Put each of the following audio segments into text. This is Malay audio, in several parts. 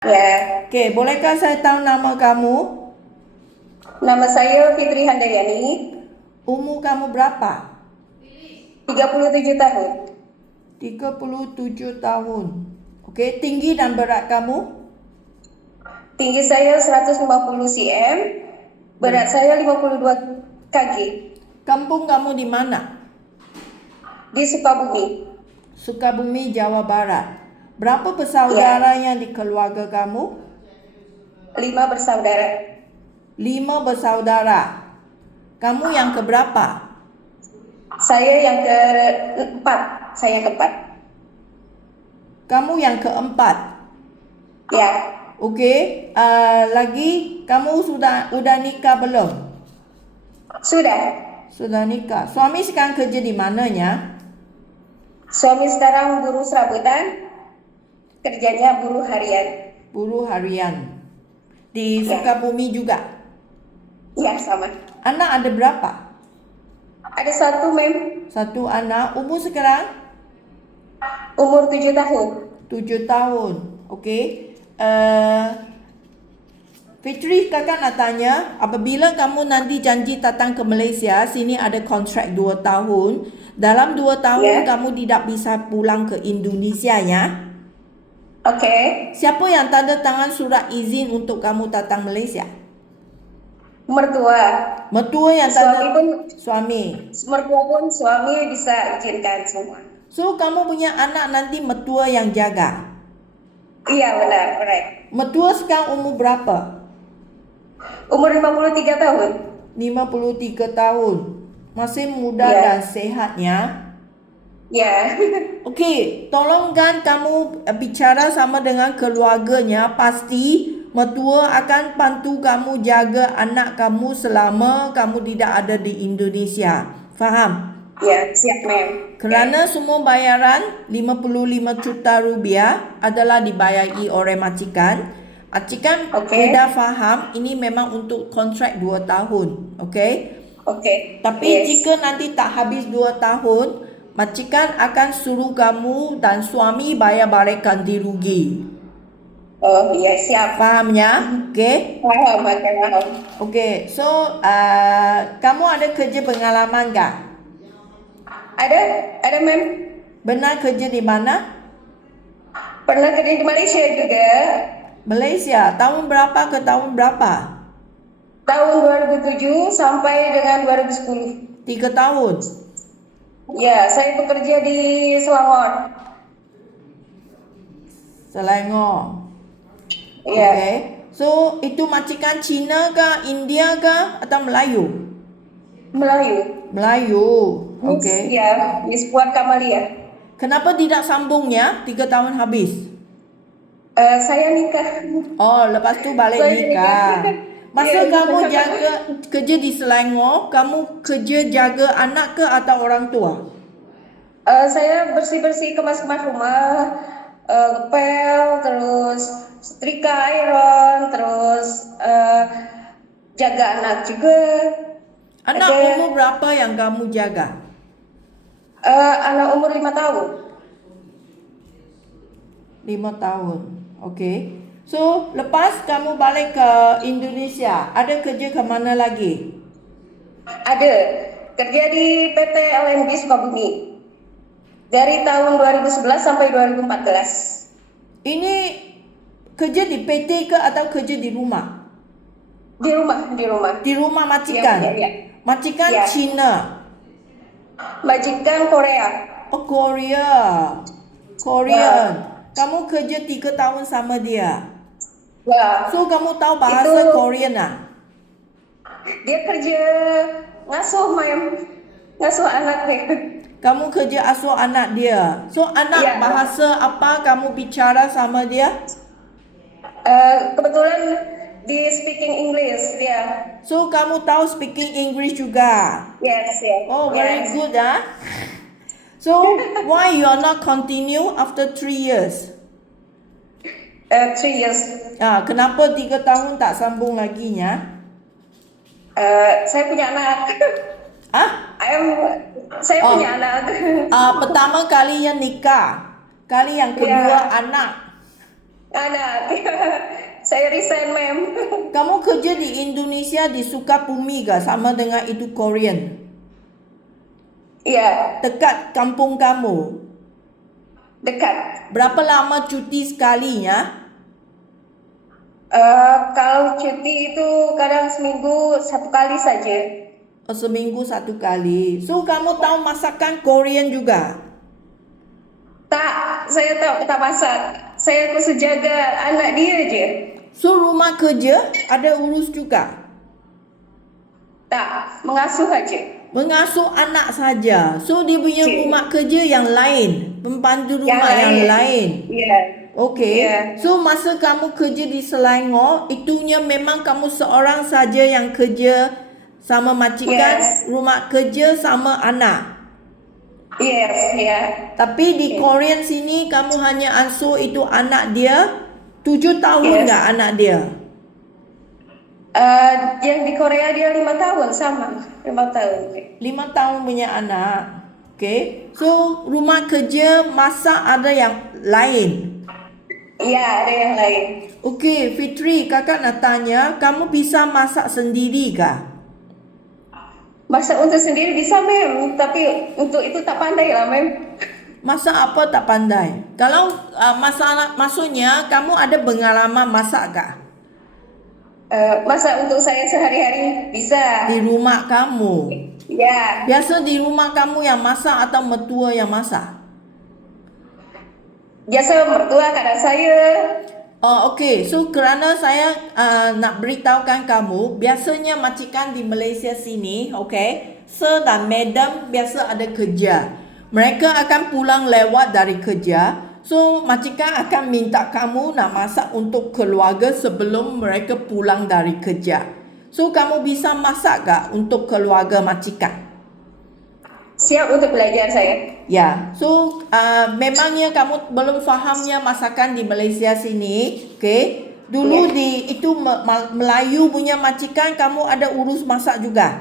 Ya, Okey, bolehkah saya tahu nama kamu? nama saya Fitri Handayani, Umur kamu berapa? 37 tahun. 37 tahun. Okey, tinggi dan berat kamu? Tinggi saya 150 cm, berat saya 52 kg. Kampung kamu di mana? Di Sukabumi. Sukabumi, Jawa Barat. Berapa bersaudara Ya, yang di keluarga kamu? 5 bersaudara. 5 bersaudara. Kamu yang keberapa? Saya yang keempat. Saya yang keempat. Kamu yang keempat. Ya, Okey, lagi kamu sudah nikah belum? sudah. Sudah nikah. Suami sekarang kerja di mananya? Suami sekarang buruh serabutan, kerjanya buruh harian. Buruh harian. Di Ya, Sukabumi juga. ya sama. Anak ada berapa? Ada satu mem, Satu anak. Umur sekarang? umur 7 tahun. 7 tahun. Okey. Fitri, kakak nak tanya, apabila kamu nanti janji datang ke Malaysia, sini ada kontrak 2 tahun. Dalam 2 tahun Ya, kamu tidak bisa pulang ke Indonesia ya. oke. Siapa yang tanda tangan surat izin untuk kamu datang Malaysia? Mertua. Mertua yang Suami tanda pun suami. mertua pun suami bisa izinkan semua. So kamu punya anak nanti mertua yang jaga. Iya benar, correct. Mertua sekarang umur berapa? Umur 53 tahun. 53 tahun. Masih muda Ya, dan sehatnya. ya. Okey, tolongkan kamu bicara sama dengan keluarganya. Pasti mertua akan bantu kamu jaga anak kamu selama kamu tidak ada di Indonesia. Faham? Ya, siap mem. Kerana semua bayaran 55 juta rupiah adalah dibayari oleh majikan. Majikan Oke, sudah faham ini memang untuk kontrak 2 tahun. Okey? oke. Tapi Yes. jika nanti tak habis 2 tahun, majikan akan suruh kamu dan suami bayar balik ganti rugi. Oh iya siap. Fahamnya? Okey? Paham, paham. Okey. So, kamu ada kerja pengalaman tak? Ada mem. Benar kerja di mana? Pernah kerja di Malaysia juga. Malaysia. Tahun berapa ke tahun berapa? Tahun 2007 sampai dengan 2010. 3 tahun. Ya, saya bekerja di Selangor. Selangor. Ya, Okey. So, itu majikan Cina ke, India ke atau Melayu? Melayu. Melayu. Miss, Okey. ya, Miss Puan Kamalia. Kenapa tidak sambungnya? 3 tahun habis. Saya nikah. Oh, lepas tu balik Saya nikah. nikah. Masa Iya, kamu jaga kerja di Selangor, kamu kerja jaga anak ke atau orang tua? Saya bersih-bersih kemas-kemas rumah, ngepel, terus setrika iron, terus jaga anak juga. Anak Ada umur berapa yang kamu jaga? anak umur 5 tahun. 5 tahun. Okey. So, lepas kamu balik ke Indonesia, ada kerja ke mana lagi? Ada kerja di PT LNB Sukabumi dari tahun 2011 sampai 2014. Ini kerja di PT ke atau kerja di rumah? Di rumah, di rumah. Di rumah majikan? Ya, ya, ya. Majikan Ya. Cina? Majikan Korea. Oh, Korea. Korean. Kamu kerja 3 tahun sama dia. Ya, So, kamu tahu bahasa itu Korean tak? dia kerja ngasuh ngasuh anak dia. Kamu kerja asuh anak dia. So, anak Ya, bahasa apa kamu bicara sama dia? kebetulan di speaking English dia. So, kamu tahu speaking English juga. Yes, yes. Oh, very Yes. good ah. So, why you are not continue after 3 years? 3 years. Kenapa 3 tahun tak sambung lagi nya? Saya punya anak. Ah? Saya Oh. punya anak. Pertama kali yang nikah. Kali yang kedua Ya. anak. Anak. Saya resign, ma'am. Kamu kerja di Indonesia di Sukabumi kah? Sama dengan itu Korean. Ya, Dekat kampung kamu. dekat. Berapa lama cuti sekalinya? Kalau cuti itu kadang seminggu 1 kali saja. Oh, seminggu 1 kali. So, kamu tahu masakan Korean juga? Tak, saya tak masak. Saya khusus jaga anak dia je. So, rumah kerja ada urus juga? Tak, mengasuh aja. Mengasuh anak saja. So, dia punya Cik. rumah kerja yang lain. Pembantu Yang rumah yang lain. lain. Ya. Okey. Ya. So, masa kamu kerja di Selangor, itunya memang kamu seorang saja yang kerja sama majikan, Yes. rumah kerja sama anak. Yes, ya. Tapi di Korean sini kamu hanya asuh itu anak dia 7 tahun Yes. nggak anak dia? Yang di Korea dia 5 tahun sama. 5 tahun. 5 tahun punya anak. Okey. So, rumah kerja masak ada yang lain. Ya, ada yang lain. Okey, Fitri, kakak nak tanya, kamu bisa masak sendiri kah? Masak untuk sendiri bisa, mem. Tapi untuk itu tak pandai lah, mem. Masak apa tak pandai? Kalau maksudnya kamu ada pengalaman masak kah? Masak untuk saya sehari-hari bisa. Di rumah kamu. Ya, Biasa di rumah kamu yang masak atau mertua yang masak? biasa mertua kadang saya. Oh, okey. So, kerana saya nak beritahukan kamu, biasanya majikan di Malaysia sini, okey, sir dan madam biasa ada kerja. Mereka akan pulang lewat dari kerja. So, majikan akan minta kamu nak masak untuk keluarga sebelum mereka pulang dari kerja. So, kamu bisa masak tak untuk keluarga majikan? Siap untuk belajar saya. Ya, so memangnya kamu belum fahamnya masakan di Malaysia sini, okey? Dulu di itu Melayu punya majikan kamu ada urus masak juga?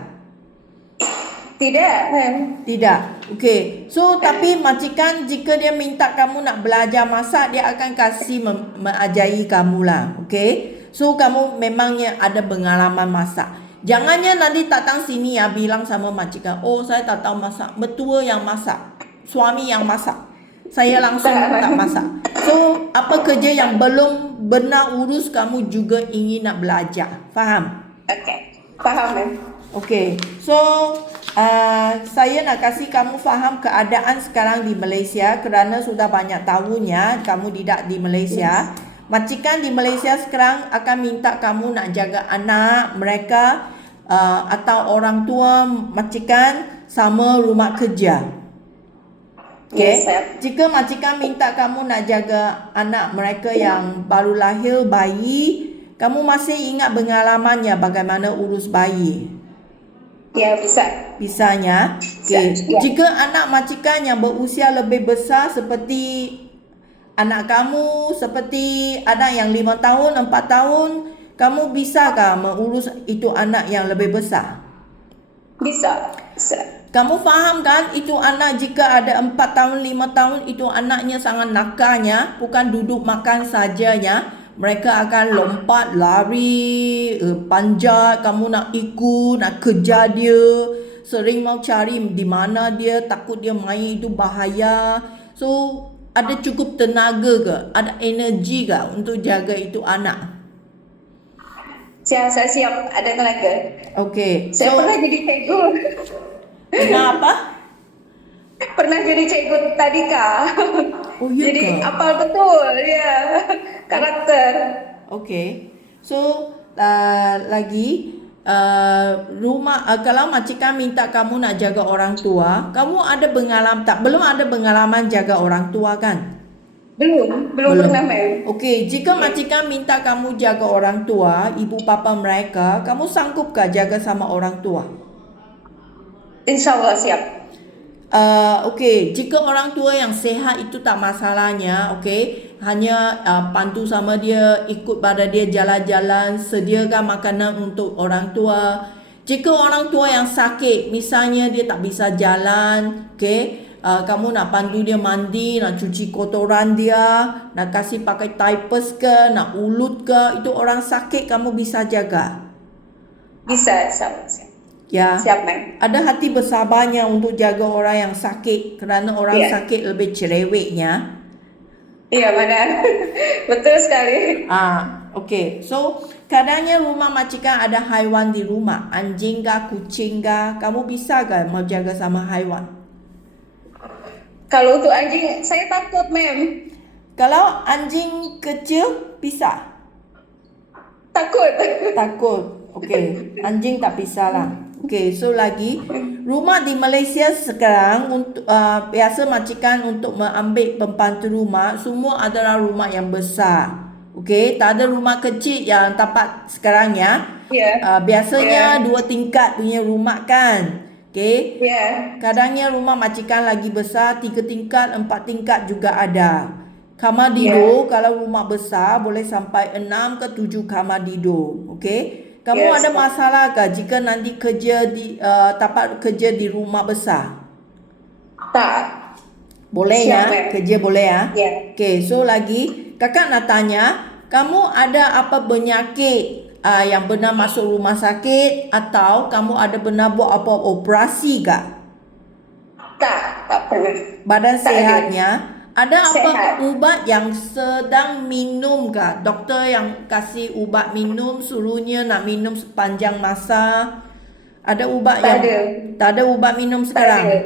Tidak, mem. Tidak. Okey. So tapi majikan jika dia minta kamu nak belajar masak, dia akan kasih mengajari kamu lah, okey? So kamu memangnya ada pengalaman masak. Jangannya nanti datang sini ya bilang sama majikan, oh saya tak tahu masak, mertua yang masak, suami yang masak. Saya langsung tak masak. So apa kerja yang belum benar urus kamu juga ingin nak belajar. Faham? Okey. Faham, mem. Okey. So saya nak kasih kamu faham keadaan sekarang di Malaysia kerana sudah banyak tahunnya kamu tidak di Malaysia. Majikan di Malaysia sekarang akan minta kamu nak jaga anak mereka atau orang tua majikan sama rumah kerja. Okey. Yes, sir. Jika majikan minta kamu nak jaga anak mereka yang baru lahir bayi, kamu masih ingat pengalamannya bagaimana urus bayi? Ya, bisa. Bisanya. Okay. Ya. Jika anak majikan yang berusia lebih besar seperti anak kamu, seperti anak yang 5 tahun, 4 tahun, kamu bisakah mengurus itu anak yang lebih besar? Bisa. Bisa. Kamu faham kan itu anak jika ada 4 tahun, 5 tahun itu anaknya sangat nakalnya, bukan duduk makan sajanya. Mereka akan lompat, lari, panjat, kamu nak ikut, nak kejar dia. Sering mau cari di mana dia, takut dia main itu bahaya. So, ada cukup tenaga ke? Ada energi ke untuk jaga itu anak? Saya siap ada tenaga. Okey. Saya pernah jadi cikgu. Kenapa? Pernah jadi cikgu tadika. Oh, ya Jadi ke? apal betul ya karakter. Okey. So, lagi rumah kalau majikan minta kamu nak jaga orang tua, kamu ada pengalaman tak? Belum ada pengalaman jaga orang tua kan? Belum pernah, mem. Okey, jika majikan minta kamu jaga orang tua, ibu bapa mereka, kamu sanggupkah jaga sama orang tua? InsyaAllah siap. Okey, jika orang tua yang sehat itu tak masalahnya, okey. Hanya bantu sama dia, ikut pada dia jalan-jalan, sediakan makanan untuk orang tua. Jika orang tua yang sakit, misalnya dia tak bisa jalan, okey, kamu nak bantu dia mandi, nak cuci kotoran dia, nak kasih pakai diapers ke, nak ulut ke, itu orang sakit kamu bisa jaga. Bisa, siap. Ya. Siap, ma'am. Ada hati bersabarnya untuk jaga orang yang sakit kerana orang Ya. sakit lebih cerewetnya. Iya, benar. Betul sekali. Okey. So, kadangnya rumah majikan ada haiwan di rumah. Anjing kah, kucing kah? Kamu bisa ke menjaga sama haiwan? Kalau untuk anjing, saya takut, ma'am. Kalau anjing kecil, bisa? Takut. Takut. Okey. Anjing tak bisa lah. Okey. So, lagi. Rumah di Malaysia sekarang untuk biasa majikan untuk mengambil pembantu rumah semua adalah rumah yang besar. Okey, tak ada rumah kecil yang tempat sekarang ya. Ya. Biasanya 2 tingkat punya rumah kan. Okey. Ya. Kadangnya rumah majikan lagi besar 3 tingkat, 4 tingkat juga ada. Kamar tidur kalau rumah besar boleh sampai 6 ke 7 kamar tidur. Okey. Kamu Yes, ada masalah ke jika nanti kerja di tempat kerja di rumah besar? Tak. Boleh Siap, ya? ma'am. Kerja boleh ya? Ya. Okey, so lagi kakak nak tanya, kamu ada apa penyakit yang pernah masuk rumah sakit atau kamu ada pernah buat apa operasi kah? Tak pernah. Badan Tak ada. sihatnya ada apa Sehat. ubat yang sedang minum kah? Doktor yang kasih ubat minum suruhnya nak minum sepanjang masa. Ada ubat Tak yang ada. tak ada ubat minum Tak sekarang. ada.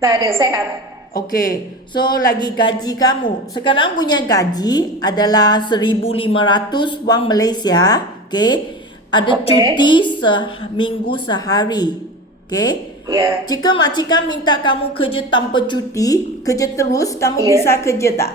Tak ada, sehat. Okey, so lagi gaji kamu. Sekarang punya gaji adalah 1,500 wang Malaysia. Okey. Ada Okey. cuti seminggu sehari. Okey. Ya. Jika majikan minta kamu kerja tanpa cuti, kerja terus, kamu Ya. bisa kerja tak?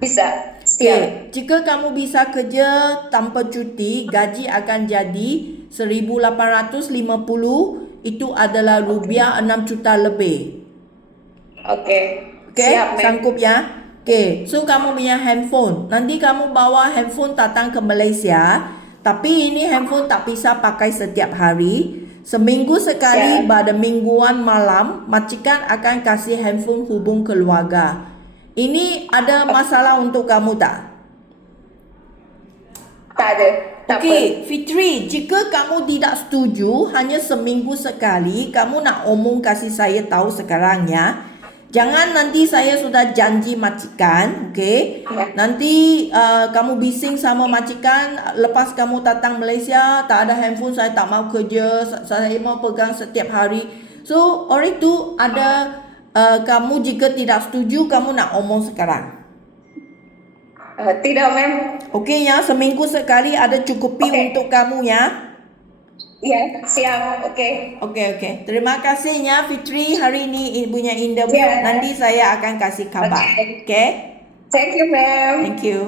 Bisa. Okey. Siap. Jika kamu bisa kerja tanpa cuti, gaji akan jadi 1,850. Itu adalah rupiah 6 juta lebih. Okey. Okey, Siap, ma'am. sanggup ya? Okey, so kamu punya handphone. Nanti kamu bawa handphone datang ke Malaysia. Tapi ini handphone tak bisa pakai setiap hari. Seminggu sekali Siap. pada mingguan malam, majikan akan kasih handphone hubung keluarga. Ini ada masalah untuk kamu tak? Tak ada. Tak Okey, Fitri, jika kamu tidak setuju, hanya seminggu sekali, kamu nak omong kasih saya tahu sekarang ya. Jangan nanti saya sudah janji majikan, okey? Ya. Nanti kamu bising sama majikan, lepas kamu datang Malaysia, tak ada handphone, saya tak mau kerja, saya mau pegang setiap hari. So, orang itu ada kamu jika tidak setuju, kamu nak omong sekarang. Tidak, ma'am. Okey ya, seminggu sekali ada cukupi Okey. untuk kamu ya. Ya, siap. Okey. Okey. Terima kasih ya Fitri hari ini punya interview. Ya. Nanti saya akan kasih kabar. Okey. Okey? Thank you, ma'am. Thank you.